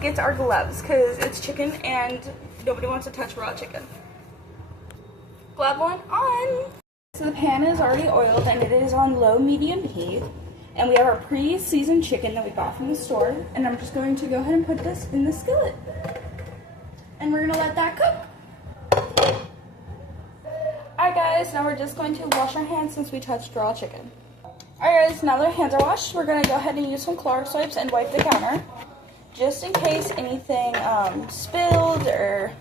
get our gloves because it's chicken and nobody wants to touch raw chicken. Glove one on. So the pan is already oiled and it is on low medium heat. And we have our pre-seasoned chicken that we got from the store. And I'm just going to go ahead and put this in the skillet. And we're gonna let that cook. Alright guys, now we're just going to wash our hands since we touched raw chicken. Alright guys, now that our hands are washed, we're gonna go ahead and use some Clorox wipes and wipe the counter. Just in case anything spilled or,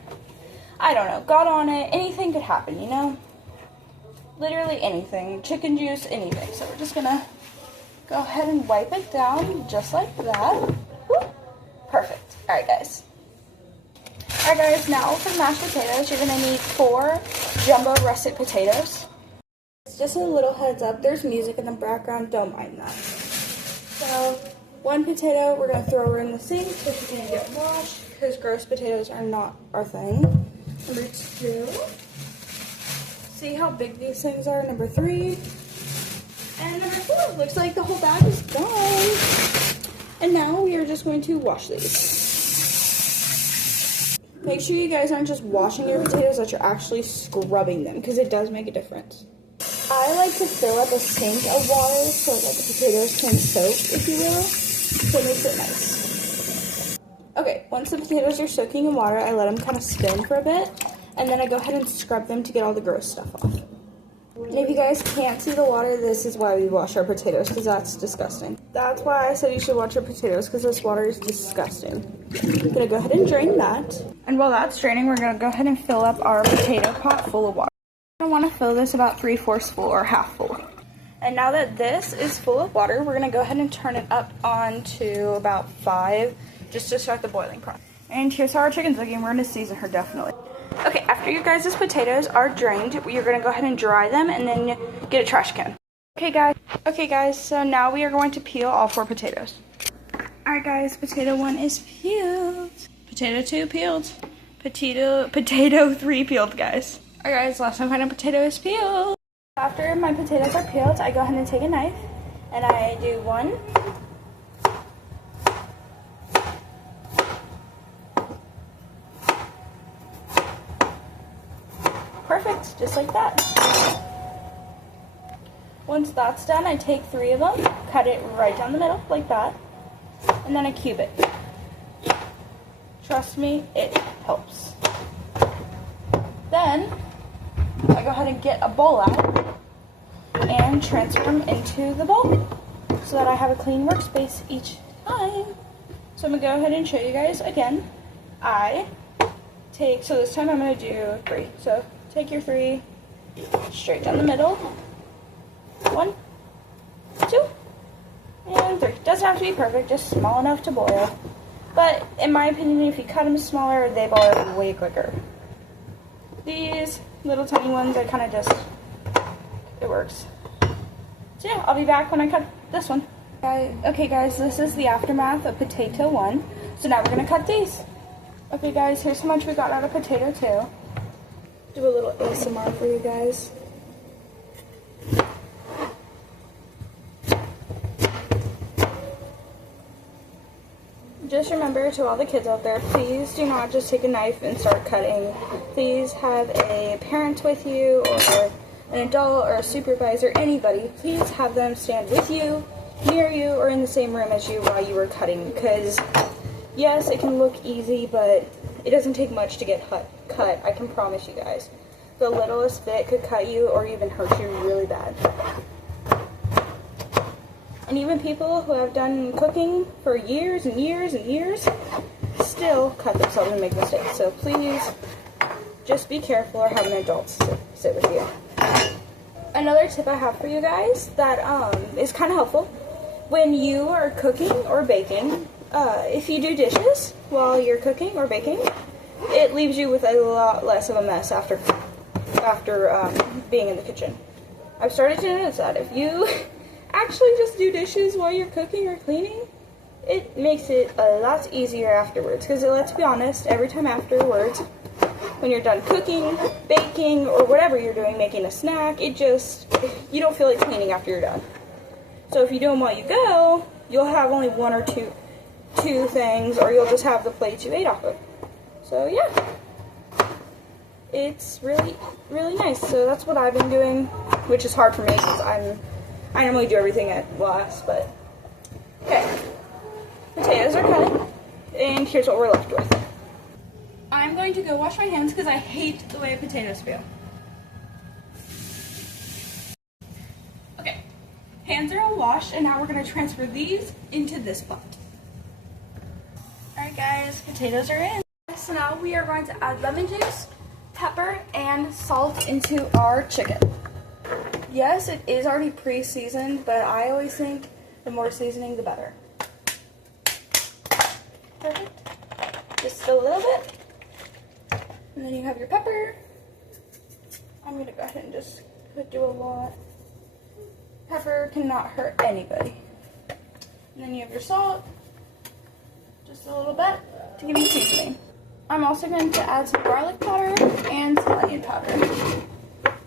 I don't know, got on it. Anything could happen, you know? Literally anything. Chicken juice, anything. So we're just gonna go ahead and wipe it down just like that. Woo. Perfect. Alright guys. Alright guys, now for mashed potatoes, you're gonna need 4 jumbo russet potatoes. Just a little heads up, there's music in the background, don't mind that. So, 1 potato, we're going to throw her in the sink so she can get washed, because gross potatoes are not our thing. Number 2, see how big these things are, number 3. And number 4, looks like the whole bag is done. And now we are just going to wash these. Make sure you guys aren't just washing your potatoes, that you're actually scrubbing them, because it does make a difference. I like to fill up a sink of water so that the potatoes can soak, if you will, so it makes it nice. Okay, once the potatoes are soaking in water, I let them kind of spin for a bit, and then I go ahead and scrub them to get all the gross stuff off. And if you guys can't see the water, this is why we wash our potatoes, because that's disgusting. That's why I said you should wash your potatoes, because this water is disgusting. I'm going to go ahead and drain that. And while that's draining, we're going to go ahead and fill up our potato pot full of water. I want to fill this about 3/4 full or half full. And now that this is full of water, we're going to go ahead and turn it up on to about 5, just to start the boiling process. And here's how our chicken's looking. We're going to season her definitely. Okay, after your guys' potatoes are drained, you're going to go ahead and dry them and then get a trash can. Okay guys, so now we are going to peel all 4 potatoes. Alright guys, potato 1 is peeled. Potato 2 peeled. Potato 3 peeled, guys. Alright guys, last time I find a potato is peeled. After my potatoes are peeled, I go ahead and take a knife and I do 1, perfect, just like that. Once that's done, I take 3 of them, cut it right down the middle like that, and then I cube it. Trust me, it helps. Then I go ahead and get a bowl out and transfer them into the bowl so that I have a clean workspace each time. So I'm going to go ahead and show you guys again. So this time I'm going to do 3. So take your 3 straight down the middle. 1, 2, and 3. Doesn't have to be perfect, just small enough to boil. But in my opinion, if you cut them smaller, they boil way quicker. These little tiny ones, I kind of just, it works. So yeah, I'll be back when I cut this one. Okay guys, this is the aftermath of potato 1. So now we're going to cut these. Okay guys, here's how much we got out of potato 2. Do a little ASMR for you guys. Just remember, to all the kids out there, please do not just take a knife and start cutting. Please have a parent with you, or an adult, or a supervisor, anybody. Please have them stand with you, near you, or in the same room as you while you are cutting. Because, yes, it can look easy, but it doesn't take much to get cut, I can promise you guys. The littlest bit could cut you or even hurt you really bad. And even people who have done cooking for years and years and years still cut themselves and make mistakes. So please just be careful or have an adult sit with you. Another tip I have for you guys that is kind of helpful. When you are cooking or baking, if you do dishes while you're cooking or baking, it leaves you with a lot less of a mess after being in the kitchen. I've started to notice that if you actually just do dishes while you're cooking or cleaning, it makes it a lot easier afterwards. Because let's be honest, every time afterwards, when you're done cooking, baking, or whatever you're doing, making a snack, you don't feel like cleaning after you're done. So if you do them while you go, you'll have only 1 or 2 two things, or you'll just have the plates you ate off of. So yeah, it's really, really nice. So that's what I've been doing, which is hard for me because I normally do everything at last, but okay. Potatoes are cut, and here's what we're left with. I'm going to go wash my hands because I hate the way potatoes feel. Okay, hands are all washed, and now we're going to transfer these into this pot. Alright guys, potatoes are in. So now we are going to add lemon juice, pepper, and salt into our chicken. Yes, it is already pre-seasoned, but I always think the more seasoning, the better. Perfect. Just a little bit. And then you have your pepper. I'm going to go ahead and just do a lot. Pepper cannot hurt anybody. And then you have your salt. Just a little bit to give you seasoning. I'm also going to add some garlic powder and some onion powder.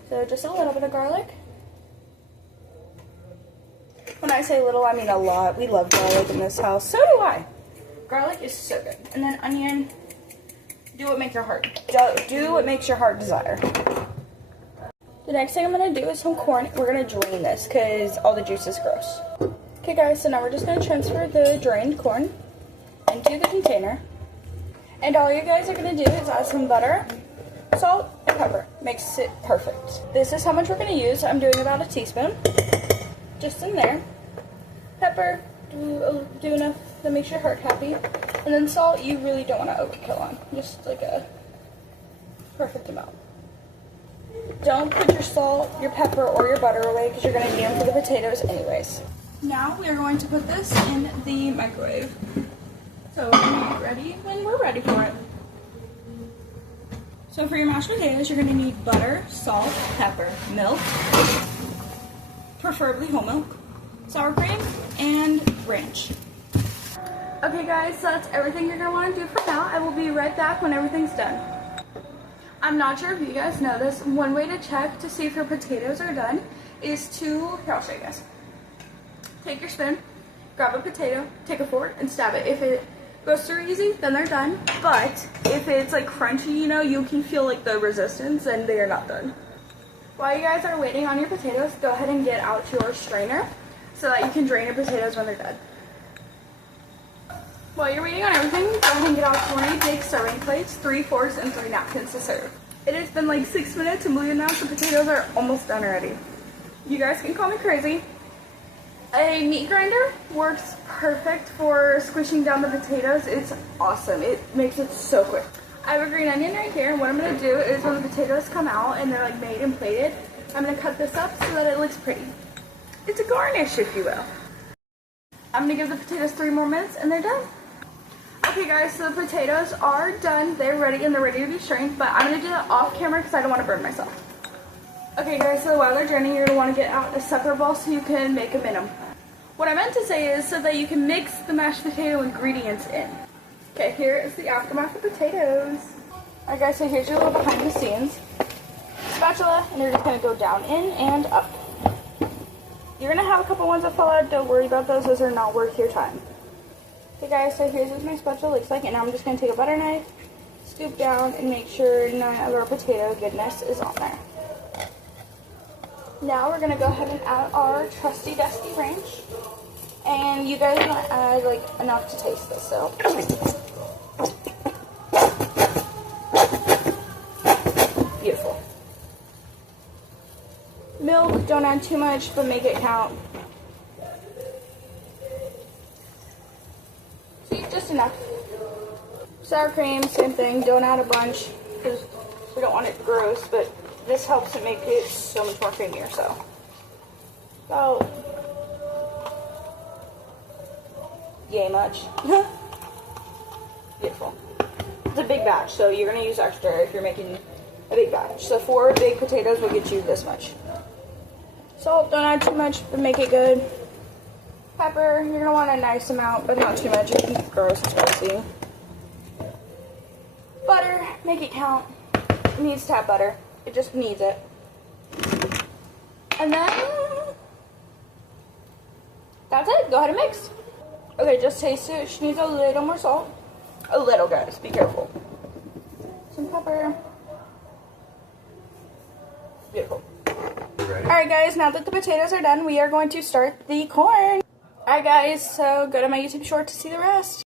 So just a little bit of garlic. When I say little, I mean a lot. We love garlic in this house. So do I. Garlic is so good. And then onion. Do what makes your heart desire. The next thing I'm going to do is some corn. We're going to drain this because all the juice is gross. Okay guys, so now we're just going to transfer the drained corn into the container. And all you guys are going to do is add some butter, salt, and pepper. Makes it perfect. This is how much we're going to use. I'm doing about a teaspoon. Just in there. Pepper, do enough that makes your heart happy. And then salt, you really don't want to overkill on. Just like a perfect amount. Don't put your salt, your pepper, or your butter away because you're going to need them for the potatoes anyways. Now we are going to put this in the microwave. So we're going to get ready when we're ready for it. So for your mashed potatoes, you're going to need butter, salt, pepper, milk, preferably whole milk, sour cream, and ranch. Okay guys, so that's everything you're going to want to do for now. I will be right back when everything's done. I'm not sure if you guys know this. One way to check to see if your potatoes are done is to, here I'll show you guys. Take your spoon, grab a potato, take a fork, and stab it. If it goes through easy, then they're done. But if it's like crunchy, you know, you can feel like the resistance and they are not done. While you guys are waiting on your potatoes, go ahead and get out your strainer so that you can drain your potatoes when they're done. While you're waiting on everything, go ahead and get out 20 big serving plates, 3 forks, and 3 napkins to serve. It has been like 6 minutes and believe it or not, the potatoes are almost done already. You guys can call me crazy. A meat grinder works perfect for squishing down the potatoes. It's awesome. It makes it so quick. I have a green onion right here, and what I'm going to do is when the potatoes come out and they're like made and plated, I'm going to cut this up so that it looks pretty. It's a garnish, if you will. I'm going to give the potatoes 3 more minutes and they're done. Okay guys, so the potatoes are done. They're ready and they're ready to be strained, but I'm going to do that off camera because I don't want to burn myself. Okay guys, so while they're draining, you're going to want to get out a separate bowl so you can make a minimum. What I meant to say is so that you can mix the mashed potato ingredients in. Okay, here is the aftermath of potatoes. Alright guys, so here's your little behind the scenes. Spatula, and you're just going to go down, in, and up. You're going to have a couple ones that fall out. Don't worry about those. Those are not worth your time. Okay guys, so here's what my spatula looks like, and now I'm just going to take a butter knife, scoop down, and make sure none of our potato goodness is on there. Now we're going to go ahead and add our trusty dusty ranch, and you guys want to add like enough to taste this, so. Beautiful. Milk, don't add too much, but make it count. Just enough. Sour cream, same thing. Don't add a bunch because we don't want it gross, but this helps it make it so much more creamier. So, about yay much. Beautiful. It's a big batch, so you're gonna use extra if you're making a big batch. So 4 big potatoes will get you this much. Salt, don't add too much, but make it good. Pepper, you're going to want a nice amount, but not too much. It can be gross and spicy. Butter, make it count. It needs to have butter. It just needs it. And then, that's it. Go ahead and mix. Okay, just taste it. She needs a little more salt. A little, guys. Be careful. Some pepper. Beautiful. Alright guys, now that the potatoes are done, we are going to start the corn. Alright guys, so go to my YouTube short to see the rest.